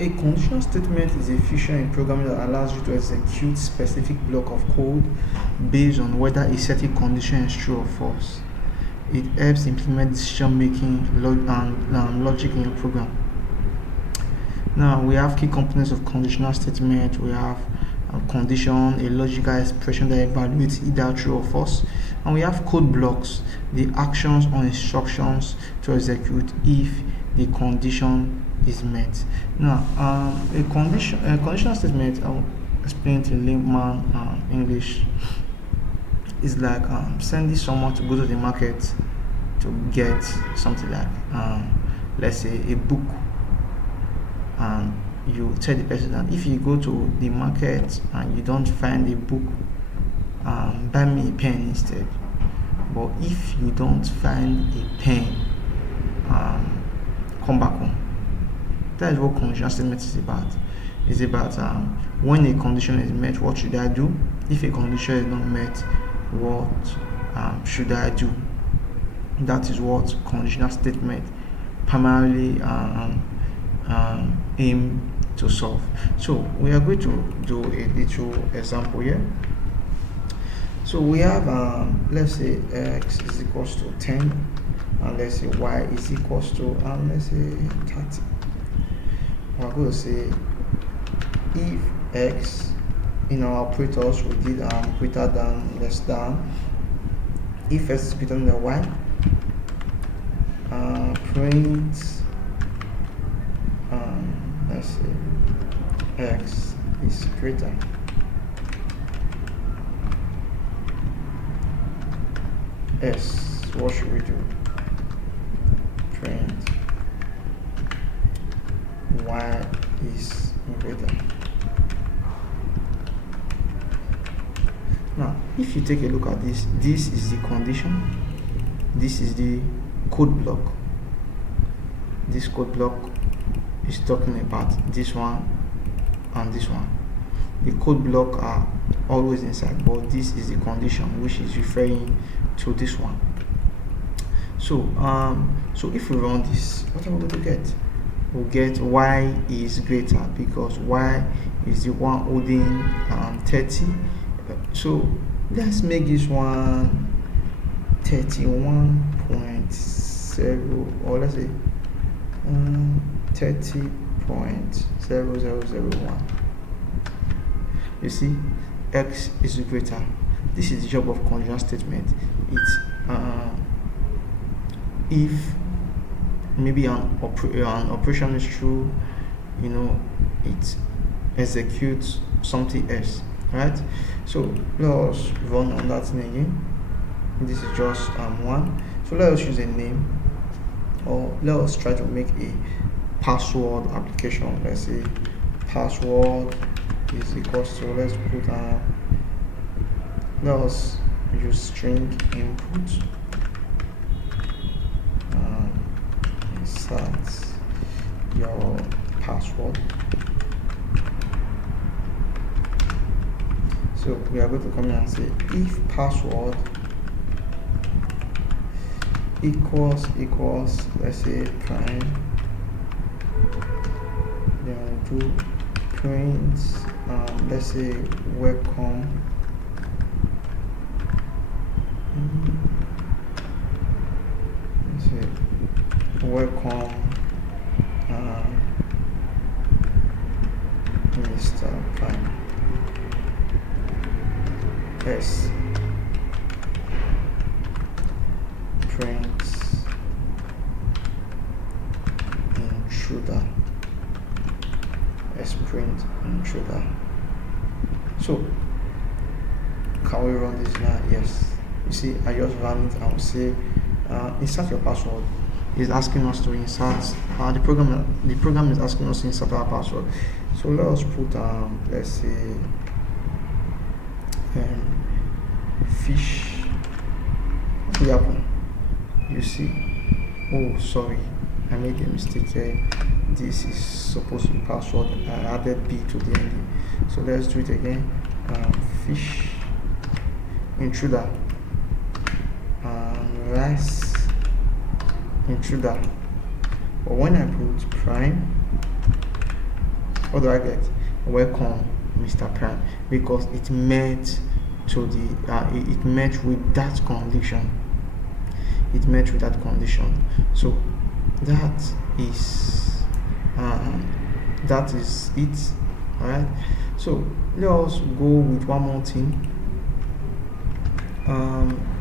A conditional statement is a feature in programming that allows you to execute specific block of code based on whether a certain condition is true or false. It helps implement decision making and logic in your program. Now we have key components of conditional statement. We have a condition, a logical expression that evaluates either true or false, and we have code blocks, the actions or instructions to execute if the condition is met. Now, a conditional statement, I'll explain to layman English, is like sending someone to go to the market to get something like, let's say, a book, and you tell the person that if you go to the market and you don't find a book, buy me a pen instead. But if you don't find a pen, come back home. That is what conditional statement is about. It's about when a condition is met, what should I do? If a condition is not met, what should I do? That is what conditional statement primarily aim to solve. So we are going to do a little example here. So we have let's say x is equals to 10, and let's say y is equals to let's say 30. We're going to say if x, in our operators we did greater than, less than. If x is greater than y, print let's say x is greater. S, what should we do? Print y is greater. Now, if you take a look at this, this is the condition, this is the code block. This code block is talking about this one and this one. The code block are always inside, but this is the condition which is referring to this one. So so if we run this, what are we going to get? We'll get y is greater because y is the one holding 30. So let's make this one 31.0, or let's say 30.0001. You see, x is greater. This is the job of conditional statement. It's if maybe an operation is true, it executes something else, right? So let us run on that thing again. This is just one. So let us use a name, or let us try to make a password application. Let's say password is equals to, let's put let us use string input, insert your password. So we are going to come here and say if password equals, let's say prime, then we'll do print let's say welcome, let's say welcome Mr. Prime. S print intruder. S print intruder. So can we run this now? Yes. You see, I just ran it. I will say insert your password. It's asking us to insert the program is asking us to insert our password. So let us put let's say fish. What will happen? You see, oh sorry, I made a mistake here. This is supposed to be password. I added b to the end. So let's do it again. Fish intruder, rice intruder. But when I put prime What do I get? Welcome, Mr. Prime, because it met to the it met with that condition. It met with that condition. So that is it. All right. So let us go with one more thing.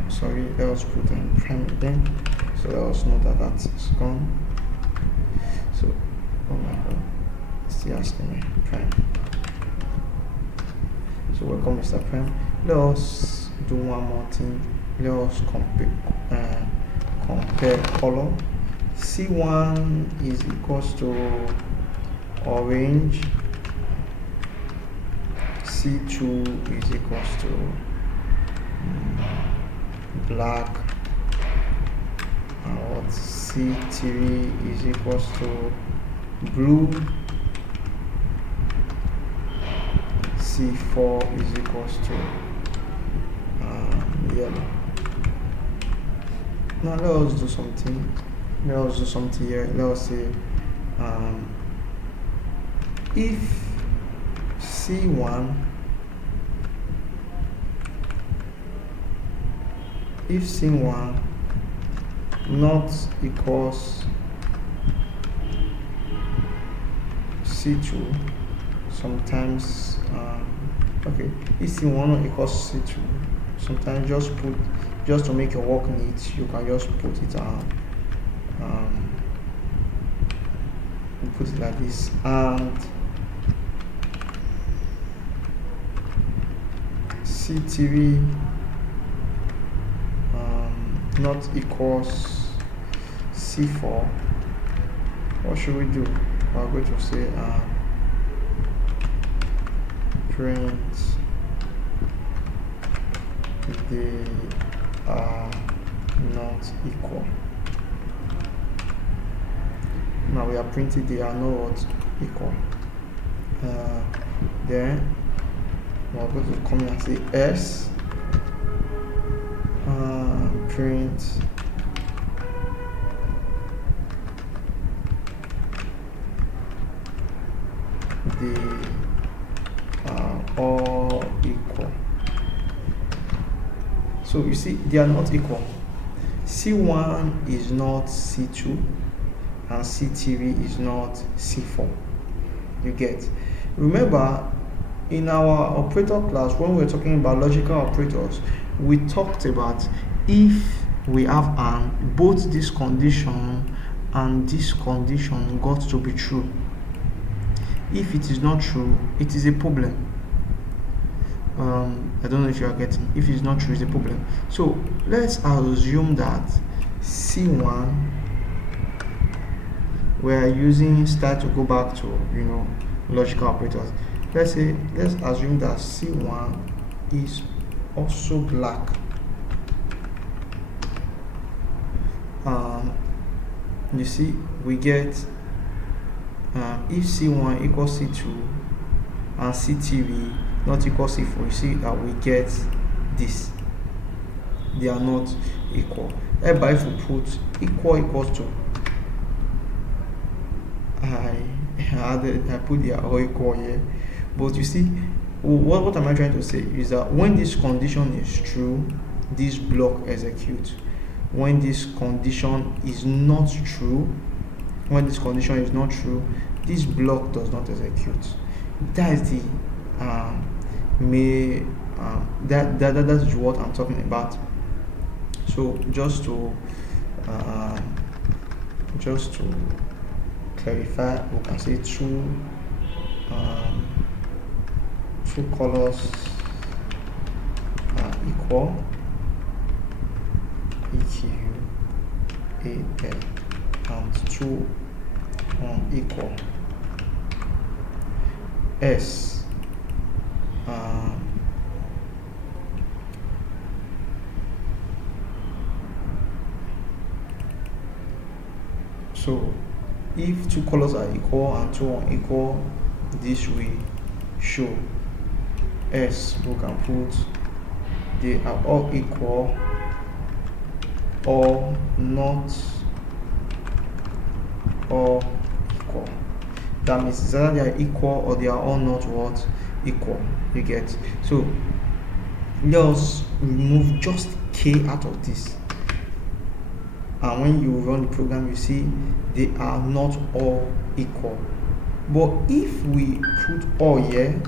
Sorry, let us put prime again. So let us know that that's gone. So, oh my god, it's still asking me prime. So welcome, Mr. Prime. Let us do one more thing. Let us compare color. C1 is equals to orange. C2 is equals to black, and what C3 is equals to blue, C4 is equals to yellow. Now let us do something. Let us do something here. Let us say if C1 not equals C2, sometimes okay, if C1 not equals C2, sometimes just to make your work neat, you can just put it put it like this, and C3 not equals C4. What should we do? We're going to say print they are not equal. Now we are printing they are not equal. Then we're going to come here and say S print they are all equal. So you see, they are not equal. C1 is not C2 and C3 is not C4. You get? Remember, in our operator class, when we were talking about logical operators, we talked about if we have both this condition and this condition got to be true. If it is not true, it is a problem. I don't know if you are getting. If it's not true, it's a problem. So let's assume that C1, we are using start to go back to logical operators. Let's assume that C1 is also black. You see, we get if C1 equals C2 and C3 not equal C4, you see that we get this. They are not equal. But if we put equal equals to, I put the all equal here. But you see, what am I trying to say is that when this condition is true, this block executes. When this condition is not true, this block does not execute. That is the that is what I'm talking about. So just to clarify, we can say two colors are equal, EQAL, and two unequal, S. So if two colors are equal and two unequal, this will show S. We can put they are all equal or not all equal. That means it's either they are equal or they are all not what equal. You get? So let us remove just k out of this, and when you run the program, you see they are not all equal. But if we put all here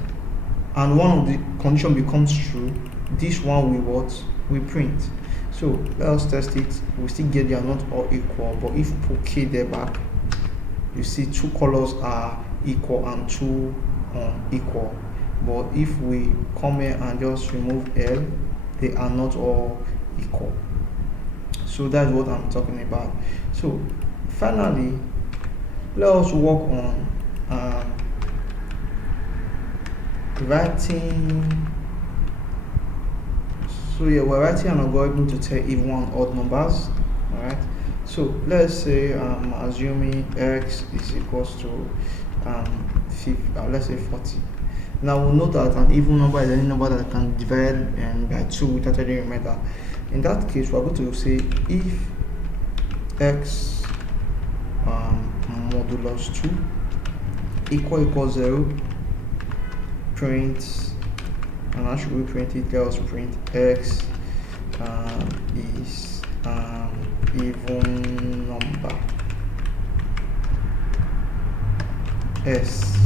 and one of the condition becomes true, this one will what? We print. So let us test it. We still get they are not all equal, but if we put k there back, you see two colors are equal and two unequal. But if we come here and just remove L, they are not all equal. So that's what I'm talking about. So finally, let us work on writing. So yeah, we're writing an algorithm to tell even and odd numbers. All right. So let's say I'm assuming x is equals to let's say 40. Now we'll know that an even number is any number that can divide by 2 without any remainder. In that case, we're going to say if x modulus 2 equals 0, print, and how should we print it? Let us print x is an even number. S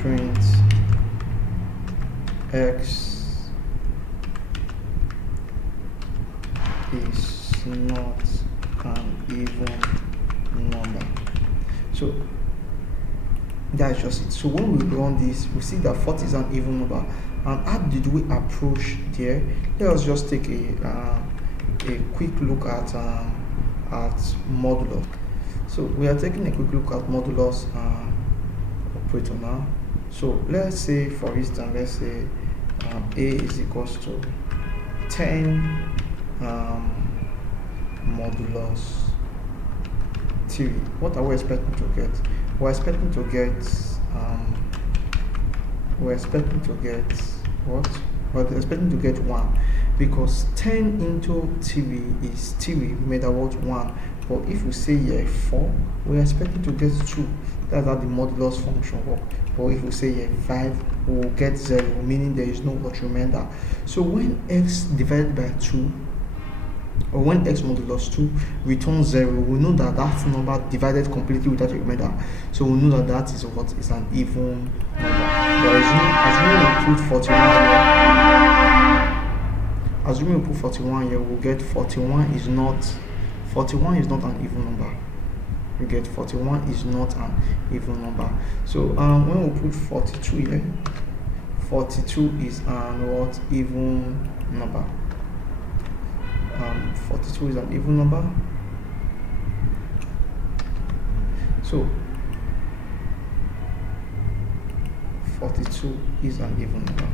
print x is not an even number. So that's just it. So when we run this, we see that 40 is an even number. And how did we approach there? Let us just take a quick look at modulus. So we are taking a quick look at modulus operator now. So let's say, for instance, let's say a is equals to 10 modulus 3. What are we expecting to get? We're expecting to what? We're expecting to get 1, because 10 into 3 is 3, we made that what 1. But if we say here 4, we're expecting to get 2. That's how the modulus function works. But if we say here 5, we'll get 0, meaning there is no what remainder. So when x divided by 2, or when x modulus 2 returns 0, we know that that number divided completely without a remainder. So we know that that is what is an even number. But assuming we put 41 here, we'll get 41 is not an even number. You get 41 is not an even number. So when we put 42 here, 42 is an what? Even number. 42 is an even number. So 42 is an even number.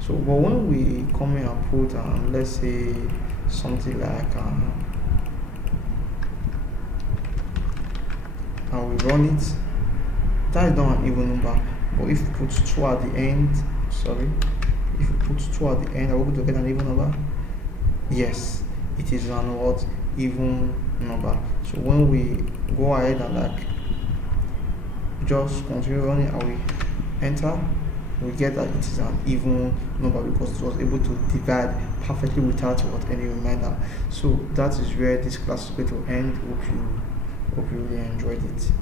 So but when we come here and put let's say something like and we run it, that is not an even number. But if we put 2 at the end, if we put 2 at the end, are we going to get an even number? Yes, it is an what? Even number. So when we go ahead and just continue running and we enter, we get that it is an even number because it was able to divide perfectly without any remainder. So that is where this class is going to end. Hope you really enjoyed it.